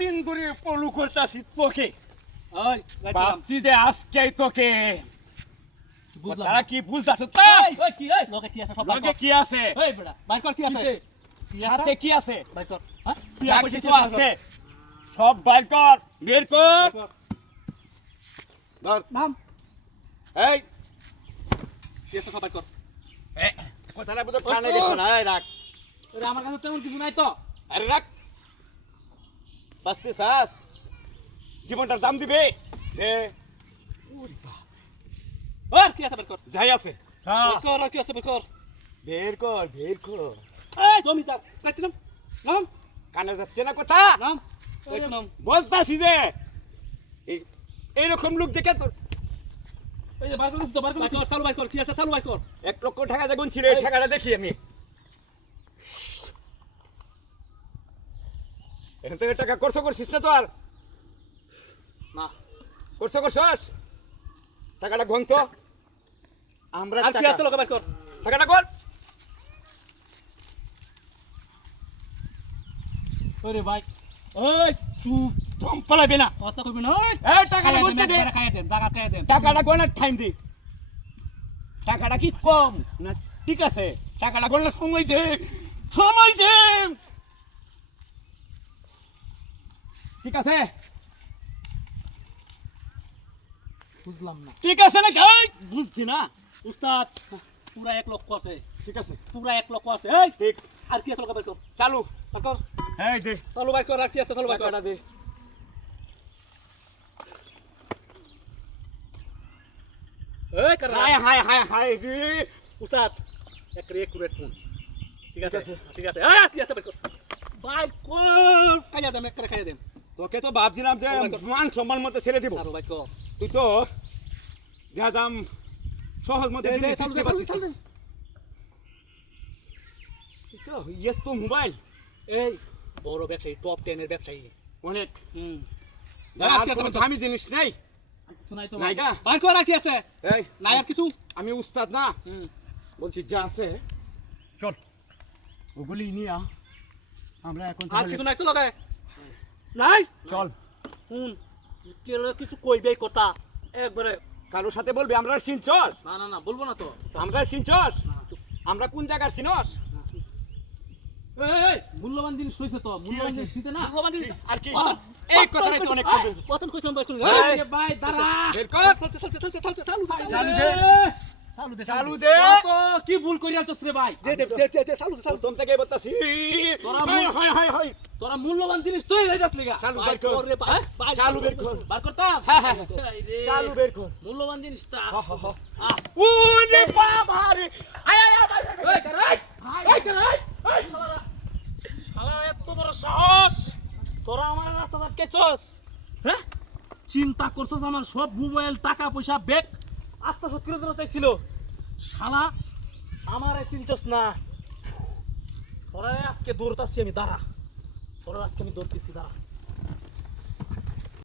দিন ধরে পলু করতাছি তোকে, ওই ভাবছি যে আজকেই তোকে। বুঝলাম তারা কি বুঝতাছ? ওই কি এই লোকে কি আছে সব লগে কি আছে? এই বেটা বাইর কর কি আছে সাথে কি আছে? বাইর কর হ্যাঁ কি যা আছে কিছু আছে সব বাইর কর, বের কর। ধর নাম এই কি আছে সব বাইর কর। কথাটা বুঝো কানে দেখো না, এই রাখ। আরে আমার কাছে তেমন কিছু নাই তো। আরে রাখ, বাঁচতে চাস? জীবনটার দাম দিবে এ আর কি আছে বাইর কর। যাই আছে বাইর কর আর কি আছে বাইর কর। বের কর, বের কর। এই জমিদার কাটি নাম নাম কানে যাচ্ছে না কথা? নাম ওই নাম বলতাছি যে এইরকম লোক দেখে তোর এই যে বাইর কর তো বাইর কর চালু বাইর কর কি আছে চালু বাইর কর। 1 লক্ষ টাকা যে গুনছিল এই টাকাটা দেখি আমি। এখান থেকে টাকা করছিস না তো? আর না করছস টাকাটা গন তো। আমরা আর কি আছে লোকে বাইর কর। টাকাটা কর। ওরে ভাই ওই চুপ, দম পালাবে না। কথা কইবি না। এই টাকাটা গুনতে দে। খাইয়া দেন জায়গা খাইয়া দেন। টাকাটা গনার টাইম দে। টাকাটা কি কম না ঠিক আছে? টাকাটা গনার সময় দে, সময় দে। ঠিক আছে, বুঝলাম না। ঠিক আছে না? বুঝছি না উস্তাদ পুরা 1 লক্ষ আছে। ঠিক আছে, পুরা 1 লক্ষ আছে। এই ঠিক আর কি আছে লোকে বাইর কর। চালু। বাইর কর এই দে চালু বাইর কর আর কি আছে চালু বাইর কর। টাকাটা দে। এই কর হায় হায় হায় হায় রে। উস্তাদ এক রেকুরেট ফোন। ঠিক আছে ঠিক আছে। এই আর কি আছে বাইর কর। বাইর কর খাইয়া দেন এক করে খাইয়া দেন। তোকে তো ভাবছিলাম যে মান সম্মান মতো ছেড়ে দিব, চালু বাইর কর। তুই তো যা দাম সহজ মতো দে দিলে দে চালু দে পারছিস। চালু দে। তো ইয়ে তো মোবাইল এই বড় ব্যবসায়ী টপ 10 এর ব্যবসায়ী। অনেক আর কি আছে কোনো দামি জিনিস নেই। শোনাই তো নাই গা? বাইর কর আর কি আছে। এই নাই আর কিছু। আমি উস্তাদ না, বলছি যা আছে চল ওগুলি নিয়ে আমরা এখন আর কিছু নাই তো লগে নাই চল। হুন কিছু কইবে কথা একবারে। কারোর সাথে বলবি আমরা চিনছস? না না না বলবো না তো। আমরা চিনছস? আমরা কোন জায়গার চিনস? এই মূল্যবান জিনিস হইছে তো মূল্যবান জিনিস দিতে না। মূল্যবান জিনিস আর কি এই কথাটাই তো অনেক পতন কইছম বাইর করি। এই, এই ভাই দাঁড়া বের কর। চলতে চলতে চলতে চলতে চালু চালু দে। চালু দে চালু দে। তো কি ভুল করি আলছস রে ভাই। দে চালু দে। প্রথম থেকে বলতাছি তোরা হাই হাই হাই হাই তোরা মূল্যবান জিনিস তুই যাইতাস লিগা। চালু বের কর। রে ভাই ভাই চালু বের কর। বার করতাম। হ্যাঁ, হ্যাঁ, এই রে, চালু বের কর। মূল্যবান জিনিসটা হা। ওরে বাবা রে। আয় আয় আয় এই কারাই এই কারাই এই শালা শালা এত বড় সাহস তোরা আমার রাস্তা কেছস। হ্যাঁ চিন্তা করছস আমার সব মোবাইল টাকা পয়সা ব্যাগ আত্মসাৎ করে দিতে চাইছিল শালা আমারে চিনছস না। তোরা আজকে দৌড়তাছি আমি দাঁড়া তোরা আজকে আমি দৌড়তেছি দাঁড়া।